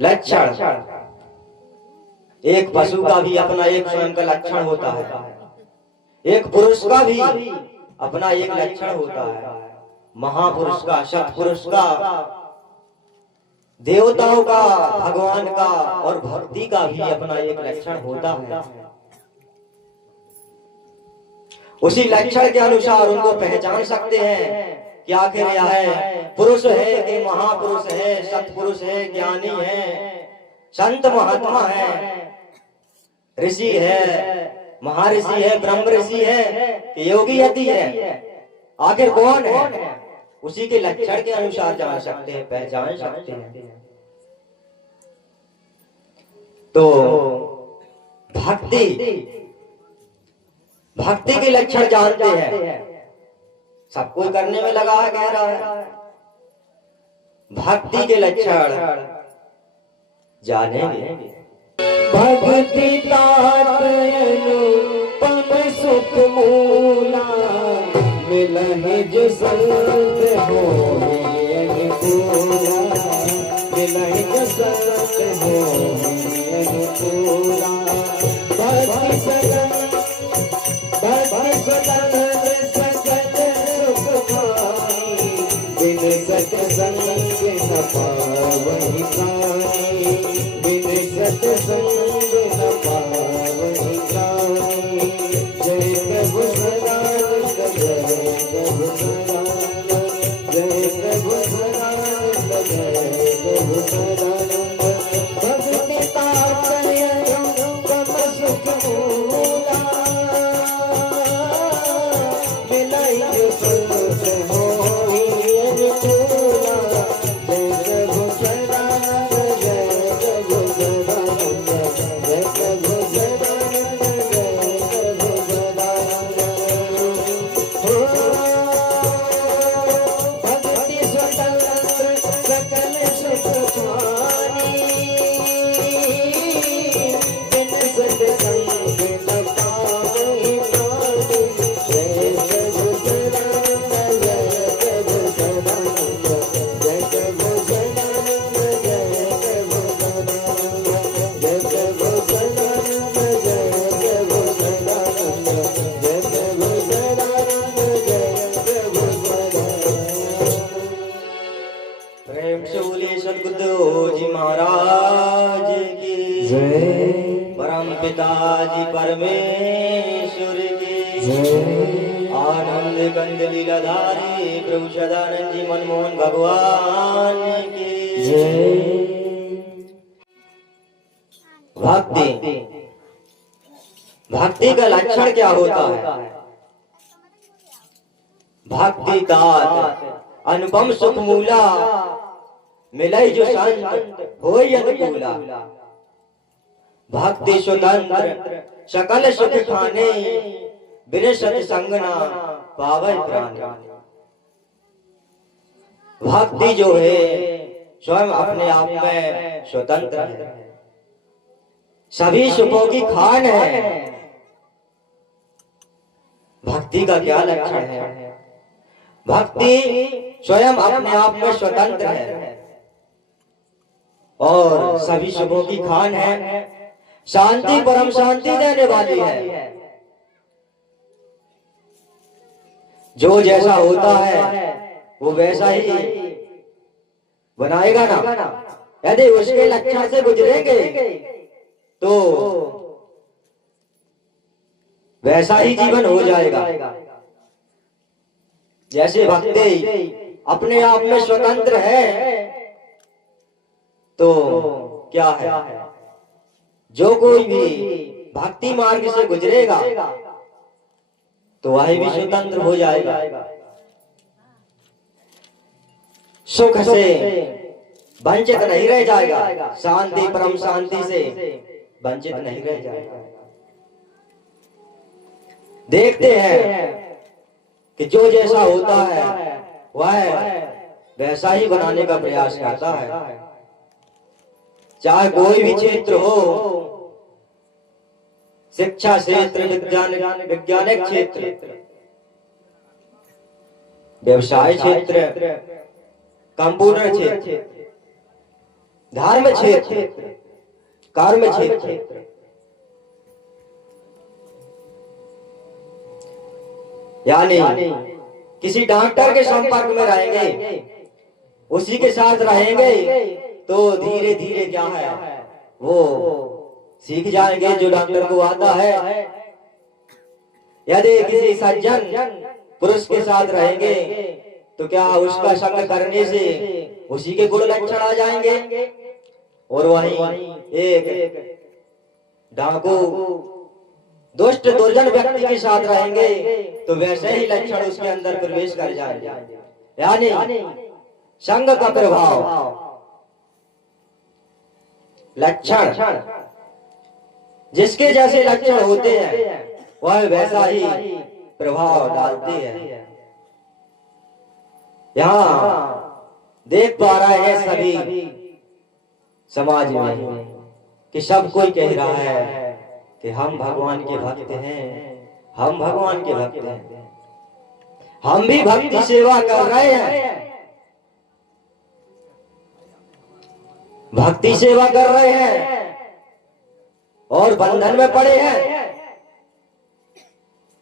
लक्षण। एक पशु का भी अपना एक स्वयं का लक्षण होता है, एक पुरुष का भी अपना एक लक्षण होता है। महापुरुष का, सत्पुरुष का, देवताओं का, भगवान का और भक्ति का भी अपना एक लक्षण होता है। उसी लक्षण के अनुसार उनको पहचान सकते हैं कि आखिर यह है पुरुष है कि महापुरुष है, सत्पुरुष है, ज्ञानी है, संत महात्मा है, ऋषि है, महर्षि है, ब्रह्म ऋषि है कि योगी यति है, आखिर कौन है। उसी के लक्षण के अनुसार जान सकते हैं, पहचान सकते हैं। तो भक्ति के लक्षण जानते हैं, सब कोई करने में लगा है, कह रहा है। भक्ति के लक्षण जानेंगे। भक्ति अनुपम सुख मूला, मिलहि जो संत हो अनुकूला, मिलहि जो संत हो अनुकूला। भक्ति सदन सकल सुख पाई, बिन सत्संग न पावहि पाई, बिन सत्संग न पावहि पाई। जय प्रभु सदानंद, जय प्रभु सदानंद, जय प्रभु सदानंद, जय प्रभु सदानंद। भक्ति तात्पर्य अनुपम सुख मूला, मिलहि जो संत होहि अनुकूला। जय प्रभु सदानंद, जय प्रभु सदानंद, जय प्रभु सदानंद, जय प्रभु सदानंद। भक्ति स्वतंत्र सकल सुख पानी, बिन सत्संग न पावहि पानी। जय प्रभु सदानंद, जय प्रभु सदानंद, जय प्रभु सदानंद, जय प्रभु सदानंद, जय प्रभु सदानंद, जय प्रभु सदानंद, जय प्रभु सदानंद, जय प्रभु सदानंद। प्रेम से बोलिए सद्गुरु जी महाराज की जय, परम पिताजी परमेश्वर की जय, आनंद कंद लीलाधारी प्रभु सदानंद जी मनमोहन भगवान की जय। भक्ति। भक्ति का लक्षण क्या होता है? भक्ति का अनुपम सुख मूला, मिलहि जो संत होहि अनुकूला। भक्ति स्वतंत्र सकल सुख खाने, बिन सत्संग न पावै प्राण। भक्ति जो है स्वयं अपने आप में स्वतंत्र है, सभी सुखों की खान है। भक्ति का क्या लक्षण है? भक्ति स्वयं अपने आप में स्वतंत्र है और सभी सुखों की खान है, शांति परम शांति देने वाली है। जो जैसा होता है वो वैसा ही बनाएगा ना। यदि उसके लक्षण से गुजरेंगे तो वैसा ही जीवन हो जाएगा। जैसे भक्ति अपने आप में स्वतंत्र है तो क्या है, जो कोई भी भक्ति मार्ग से गुजरेगा तो वह भी स्वतंत्र हो जाएगा, सुख से वंचित नहीं रह जाएगा, शांति परम शांति से वंचित नहीं रह जाएगा। देखते हैं कि जो जैसा होता है वह वैसा ही बनाने का प्रयास करता है। चाहे कोई भी क्षेत्र हो, शिक्षा क्षेत्र, वैज्ञानिक क्षेत्र, व्यवसाय क्षेत्र, कंप्यूटर क्षेत्र, धार्म क्षेत्र, कर्म क्षेत्र। यानी किसी डॉक्टर के संपर्क में रहेंगे, उसी के साथ रहेंगे तो धीरे धीरे क्या है वो सीख जाएंगे जो डॉक्टर को आता है। यदि किसी सज्जन पुरुष के साथ रहेंगे तो क्या उसका संग करने से उसी के गुण लक्षण आ जाएंगे। और वहीं एक डाकू दुष्ट दुर्जन व्यक्ति के साथ रहेंगे तो वैसे ही लक्षण उसके अंदर प्रवेश कर जाएंगे। यानी संग का प्रभाव, लक्षण जिसके जैसे लक्षण होते हैं वह वैसा ही प्रभाव डालते हैं। यहाँ देख पा रहे हैं सभी समाज में कि सब कोई कह रहा है कि हम भगवान के भक्त हैं, हम भगवान के भक्त हैं, हम भी भक्ति सेवा कर रहे हैं, भक्ति सेवा कर रहे हैं और बंधन में पड़े हैं,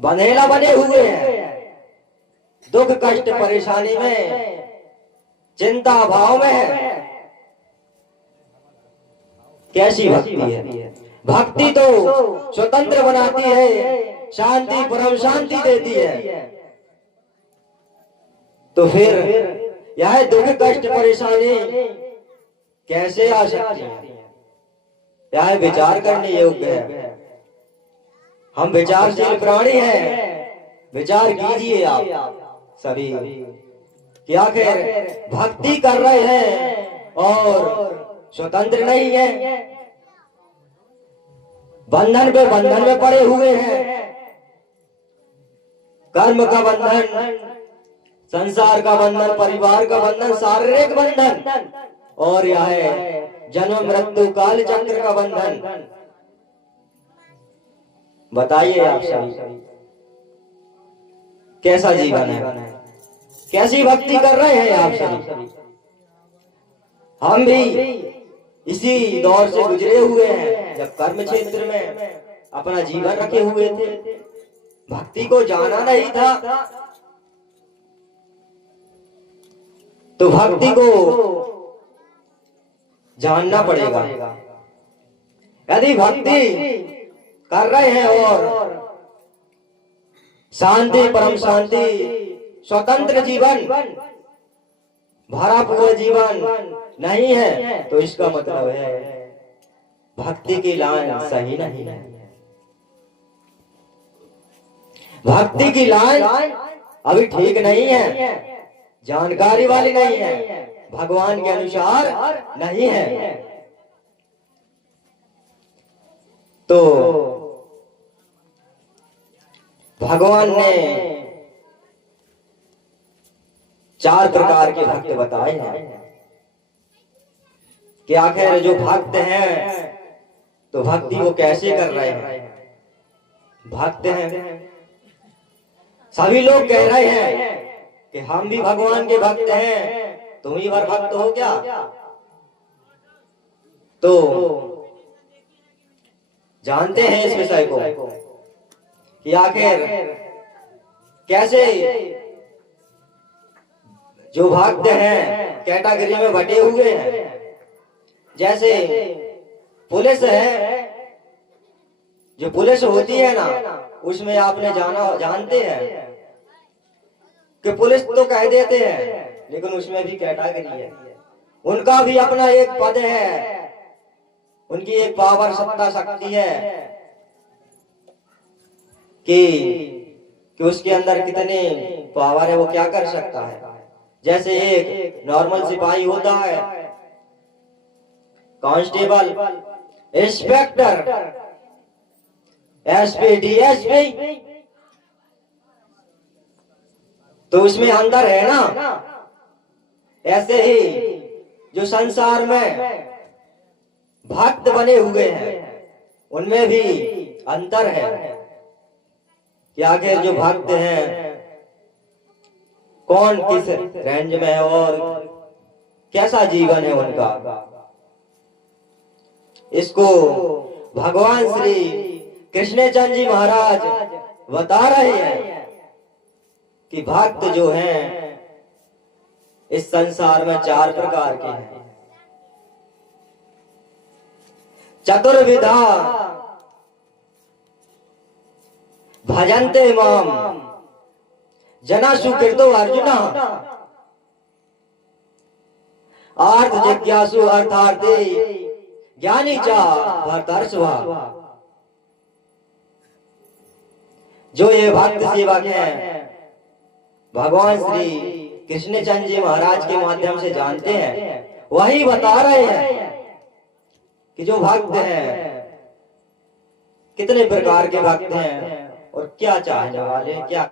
बंधेला बने हुए हैं, दुख कष्ट परेशानी में, चिंता भाव में है। कैसी भक्ति है? भक्ति तो स्वतंत्र बनाती है, शांति परम शांति देती है। तो फिर यह दुख कष्ट परेशानी कैसे आ सकती है? यह विचार करने योग्य है। हम विचारशील प्राणी हैं, विचार कीजिए आप सभी कि आखिर भक्ति कर रहे हैं और स्वतंत्र नहीं है, बंधन पे बंधन में पड़े हुए हैं। कर्म का बंधन, संसार का बंधन, परिवार का बंधन, शारीरिक बंधन और यह है जन्म मृत्यु काल चक्र का बंधन। बताइए आप सभी कैसा जीवन है, कैसी भक्ति कर रहे हैं आप सभी? हम भी इसी दौर से गुजरे हुए हैं जब कर्म क्षेत्र में अपना जीवन रखे हुए थे, भक्ति को जाना नहीं था। तो भक्ति को जानना पड़ेगा। यदि भक्ति कर रहे हैं और शांति परम शांति स्वतंत्र जीवन भरा पूरा जीवन नहीं है तो इसका मतलब है भक्ति की लाइन सही नहीं है। भक्ति की लाइन अभी ठीक नहीं है, जानकारी वाली नहीं है, भगवान के अनुसार नहीं है। तो भगवान ने 4 प्रकार के भक्त बताए हैं कि आखिर जो भक्त हैं तो भक्ति वो कैसे कर रहे हैं। भक्त हैं, सभी लोग कह रहे हैं कि हम भी भगवान के भक्त हैं, तुम ही बार भक्त हो क्या? तो जानते हैं इस विषय को कि आखिर कैसे जो भक्त हैं कैटेगरी में बटे हुए हैं। जैसे पुलिस है, जो पुलिस होती है ना, उसमें आपने जानते हैं कि पुलिस तो कह देते हैं लेकिन उसमें भी कैटेगरी है, उनका भी अपना एक पद है, उनकी एक पावर सत्ता शक्ति है कि उसके अंदर कितने पावर है, वो क्या कर सकता है। जैसे एक नॉर्मल सिपाही होता है, कांस्टेबल, इंस्पेक्टर, एसपी, डीएसपी, तो उसमें अंतर है ना। ऐसे ही जो संसार में भक्त बने हुए हैं उनमें भी अंतर है कि आखिर जो भक्त हैं कौन किस रेंज में है और कैसा जीवन है उनका। इसको भगवान श्री कृष्णचंद जी महाराज बता रहे हैं कि भक्त जो हैं इस संसार में 4 प्रकार के हैं। चतुर्विधा भजन्ते माम जना सुकृतो अर्जुना आर्थ जिज्ञासु अर्थार्थे ज्ञानी चा भरतर्षभा। जो ये भक्त सेवक हैं भगवान श्री कृष्णचंद जी महाराज के माध्यम से जानते हैं, वही बता रहे हैं कि जो भक्त हैं कितने प्रकार के भक्त हैं और क्या चाहने वाले हैं, क्या